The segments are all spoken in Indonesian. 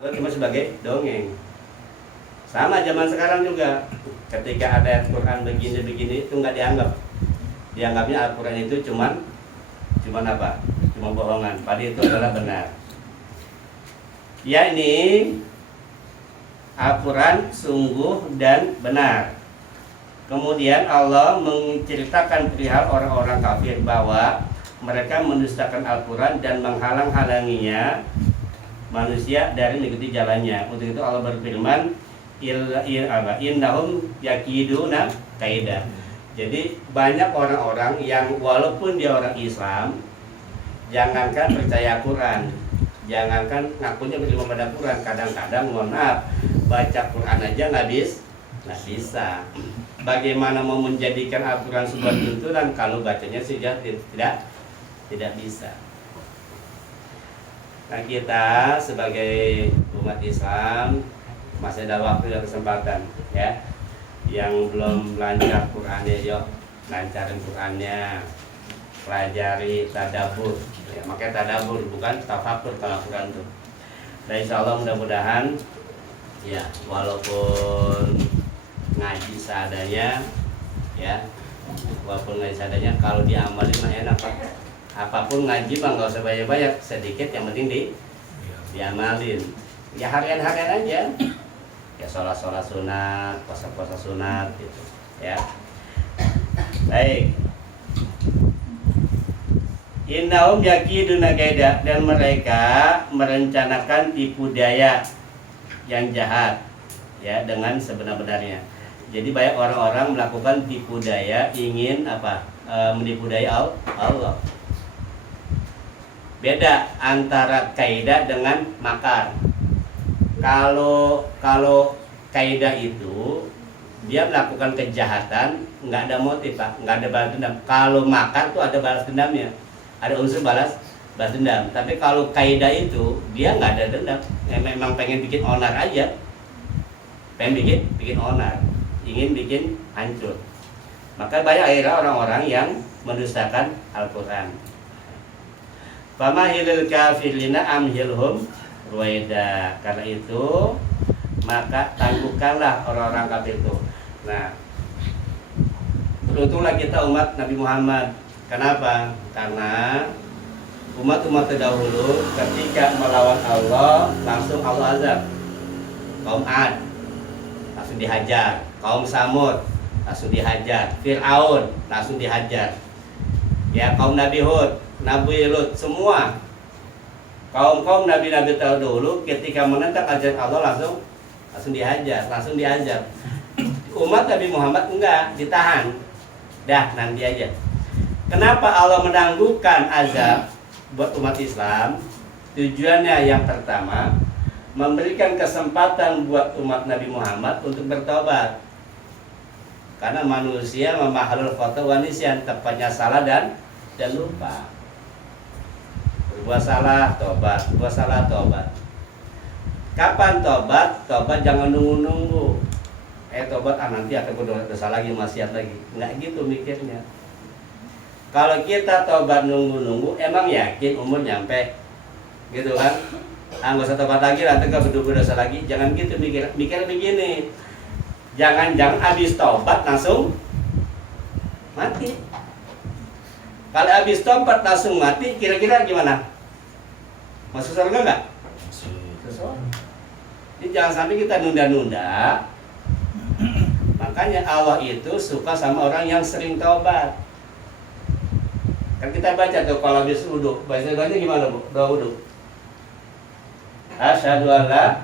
atau cuma sebagai dongeng. Sama zaman sekarang juga, ketika ada Al-Quran begini-begini itu nggak dianggapnya Al-Quran itu cuman apa? Cuma bohongan. Padahal itu adalah benar. Ya, ini Al-Quran sungguh dan benar. Kemudian Allah menceritakan perihal orang-orang kafir bahwa mereka mendustakan Al-Quran dan menghalang-halanginya manusia dari mengikuti jalannya. Untuk itu Allah berfirman, innahum yakiduna kaida. Jadi banyak orang-orang yang walaupun dia orang Islam, jangankan percaya Quran, jangankan ngakunya berilmu pada Quran, kadang-kadang mohon maaf, baca Quran aja nggak bisa. Bagaimana mau menjadikan Al-Quran sebuah tuntunan kalau bacanya sudah tidak bisa. Nah, kita sebagai umat Islam masih ada waktu dan kesempatan, ya. Yang belum lancar Qurannya, yuk lancarin Qurannya, pelajari tadabbur, ya, makanya tadabbur bukan tafakur kalau Quran itu. Dan insya Allah mudah-mudahan, ya, walaupun ngaji seadanya, ya, walaupun ngaji seadanya, kalau diamalin mah enak, Pak. Apapun ngaji mah nggak usah banyak-banyak, sedikit yang penting diamalin. Ya harian-harian aja. Ya sholat sunat, puasa sunat gitu, ya. Baik. Innahum yakiduna kaida, dan mereka merencanakan tipu daya yang jahat, ya, dengan sebenar-benarnya. Jadi banyak orang-orang melakukan tipu daya, ingin apa? Menipu daya Allah. Beda antara kaidah dengan makar. Kalau kaidah itu dia melakukan kejahatan, nggak ada motif, Pak, nggak ada balas dendam. Kalau makar tuh ada balas dendamnya, ada unsur balas dendam. Tapi kalau kaidah itu dia nggak ada dendam, memang pengen bikin onar aja, pengen bikin onar, ingin bikin hancur. Maka banyak akhirnya orang-orang yang mendustakan Al-Quran. Famahilil kafirina amhilhum ruwaida. Karena itu maka tangguhkanlah orang-orang kafir itu. Nah, beruntunglah kita umat Nabi Muhammad. Kenapa? Karena umat-umat terdahulu ketika melawan Allah langsung Allah azab. Kaum Ad langsung dihajar, kaum Samud langsung dihajar, Fir'aun langsung dihajar, ya, kaum Nabi Hud, Nabi Lut, semua kaum nabi-nabi terdahulu ketika menentang ajaran Allah langsung dihajar. Umat Nabi Muhammad enggak, ditahan. Dah, nanti aja. Kenapa Allah menangguhkan azab buat umat Islam? Tujuannya yang pertama, memberikan kesempatan buat umat Nabi Muhammad untuk bertobat. Karena manusia memahalul khata wa nisyan, tepatnya salah dan lupa. Berbuat salah, tobat. Berbuat salah, tobat. Kapan tobat? Tobat jangan nunggu-nunggu. Tobat nanti akan berdosa lagi, maksiat lagi. Enggak gitu mikirnya. Kalau kita tobat nunggu-nunggu, emang yakin umur nyampe? Gitu kan? Nggak usah tobat lagi, nanti gak berdosa lagi. Jangan gitu mikir begini. Jangan habis tobat langsung mati. Kalau habis tobat langsung mati, kira-kira gimana? Masuk surga nggak? Masuk. Jadi jangan sampai kita nunda-nunda. Makanya Allah itu suka sama orang yang sering taubat. Kan kita baca tuh kalau habis wudu, bahasanya gimana, Bu? Doa wudu. Asyhadu an la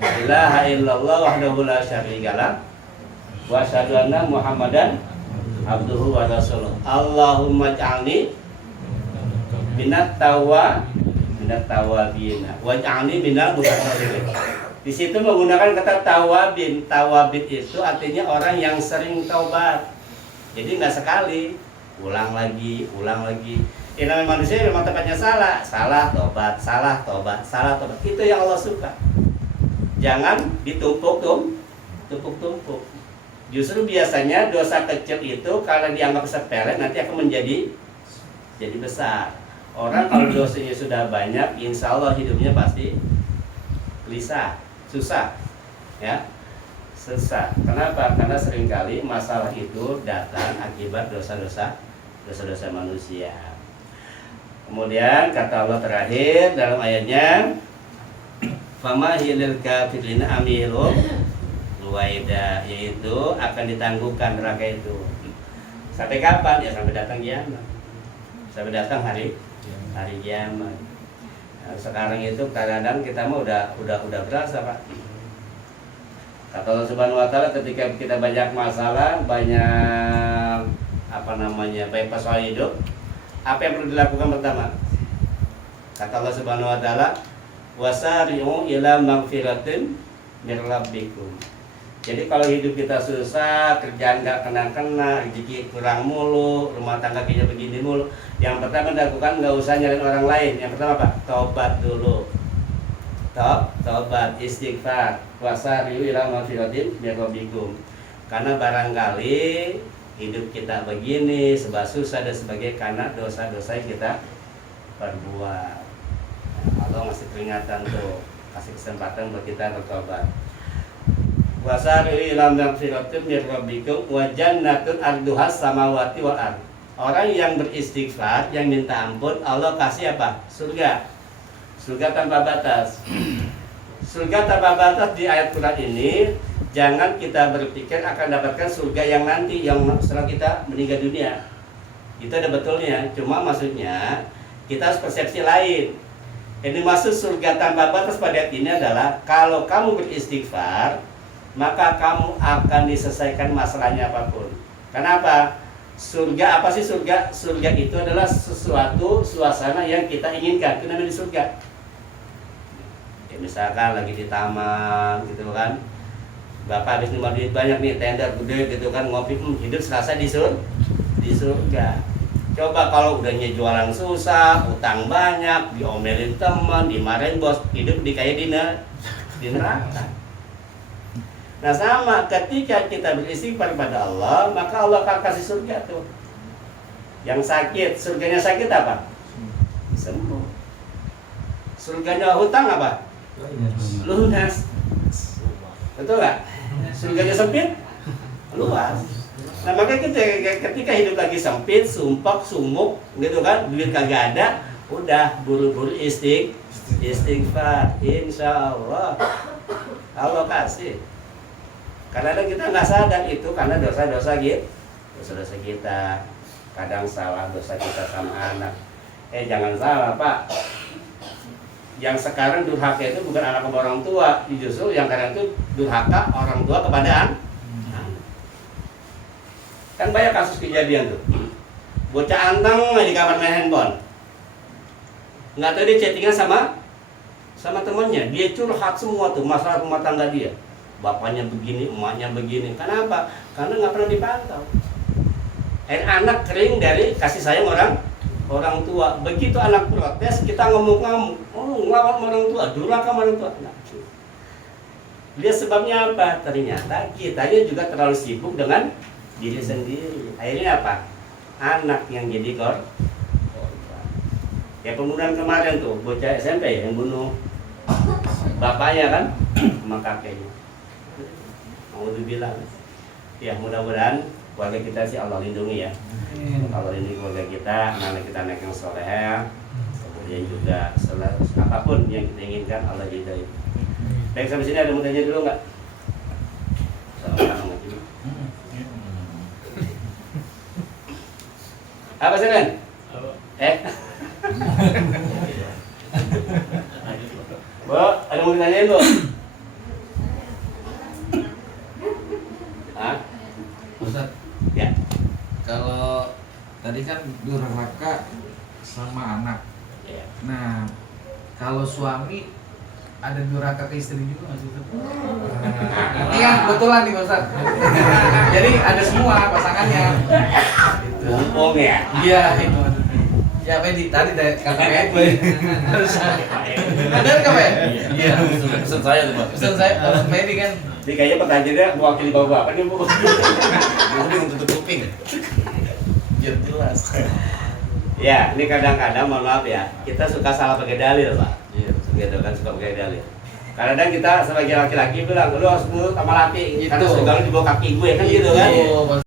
ilaha illallah wahdahu la syarika lah wa asyhadu anna Muhammadan abduhu wa rasuluh. Allahumma ja'alni minat tawabina wa ja'alni minal mutatahhirin. Di situ menggunakan kata tawabin. Tawabin itu artinya orang yang sering taubat. Jadi nggak sekali, ulang lagi. Namanya manusia memang tempatnya salah tobat. Itu yang Allah suka. Jangan ditumpuk-tumpuk. Justru biasanya dosa kecil itu kalau dianggap sepele nanti akan menjadi besar. Orang kalau dosanya sudah banyak, insya Allah hidupnya pasti gelisah, susah, ya, susah. Kenapa? Karena seringkali masalah itu datang akibat dosa-dosa manusia. Kemudian kata Allah terakhir dalam ayatnya, fama hilil kafirina amilum luwaida, yaitu akan ditangguhkan neraka itu. Sampai kapan? Ya sampai datang kiamat. Sampai datang hari kiamat. Nah, sekarang itu kadang-kadang kita mah udah berasa, Pak. Kata Allah Subhanahu wa taala, ketika kita banyak masalah, banyak banyak persoalan hidup, apa yang perlu dilakukan pertama? Kata Allah Subhanahu wa taala, wasari'u ila magfiratin mir rabbikum. Jadi kalau hidup kita susah, kerjaan nggak kena-kena, rezeki kurang mulu, rumah tangga kita begini mulu, yang pertama dilakukan nggak usah nyariin orang lain. Yang pertama apa? Taubat dulu. Taubat, istighfar, wasari'u ila magfiratin mir rabbikum. Karena barangkali hidup kita begini, sebab susah dan sebagainya karena dosa-dosa yang kita perbuat. Allah ngasih peringatan tuh, kasih kesempatan buat kita bertobat. Wasari'u ila magfiratin mir rabbikum wa jannatun arduhas samawati wal ardh. Orang yang beristighfar, yang minta ampun, Allah kasih apa? Surga. Surga tanpa batas. Surga tanpa batas di ayat Quran ini, jangan kita berpikir akan dapatkan surga yang nanti, yang setelah kita meninggal dunia. Itu ada betulnya, cuma maksudnya kita harus persepsi lain. Ini maksud surga tanpa batas pada ayat ini adalah kalau kamu beristighfar, maka kamu akan diselesaikan masalahnya apapun. Kenapa? Surga apa sih surga? Surga itu adalah sesuatu suasana yang kita inginkan. Itu namanya di surga. Ya, misalkan lagi di taman gitu kan, bapak habis nyumbang duit banyak nih, tender gede gitu kan, ngopi, hidup serasa di surga. Coba kalau udahnya jualan susah, utang banyak, diomelin teman, dimarahin bos, hidup di kayak di neraka. Nah sama, ketika kita beristighfar pada Allah, maka Allah akan kasih surga tuh. Yang sakit, surganya sakit apa? Sembuh. Surganya hutang apa? Lunas. Betul nggak? Surganya sempit? Luas. Nah makanya kita ketika hidup lagi sempit, sumpah, sumuk, gitu kan, duit kagak ada, udah buru-buru istighfar. Insya Allah Allah kasih. Karena kita nggak sadar itu karena dosa-dosa kita. Kadang salah dosa kita sama anak. Jangan salah Pak. Yang sekarang durhaka itu bukan anak kepada orang tua, justru yang kadang itu durhaka orang tua kepada anak. Kan banyak kasus kejadian tuh. Bocah anteng di kamar main handphone. Nggak tahu dia chattingan sama temannya. Dia curhat semua tuh masalah rumah tangga dia. Bapaknya begini, emaknya begini. Kenapa? Karena nggak pernah dipantau. Anak kering dari kasih sayang orang tua. Begitu anak protes, kita ngomong-ngomong, ngelawan orang tua, durhaka orang tua. Nah, dia sebabnya apa? Ternyata kitanya juga terlalu sibuk dengan diri sendiri. Akhirnya apa? Anak yang jadi korban. Ya pembunuhan kemarin tuh, bocah SMP yang bunuh bapaknya kan, sama kakeknya. Mau dibilang, ya mudah-mudahan keluarga kita sih Allah lindungi ya. Allah lindungi keluarga kita, anak kita anak yang soleh, kemudian juga apapun yang kita inginkan Allah ridhoi. Baik sampai sini ada mau tanya dulu nggak? Apa sih Ren? Bu, ada mau ditanyain Bu? Ustaz, Ya. kalau tadi kan durhaka sama anak. Ya. Nah, kalau suami ada durhaka ke istri juga nggak sih? Ini kan kebetulan nih Ustaz. Jadi ada semua pasangannya. Mumpung ya. Iya, itu maksudnya. Ya, Medi tadi kata Medi. Ada kan, Pak? Iya. Pesan saya tuh Pak. Pesan saya Medi kan. Jadi kayaknya pertanyaannya mewakili bapak apa nih Bu? Mungkin tutup kuping. Biar jelas. Ya, ini kadang-kadang mohon maaf ya, kita suka salah pakai dalil Pak. Iya. Gitu kan suka pakai dalil. Kadang kita sebagai laki-laki bilang lu harus nurut sama laki Gitu. karena segala di bawah kaki gue kan gitu kan. Gitu,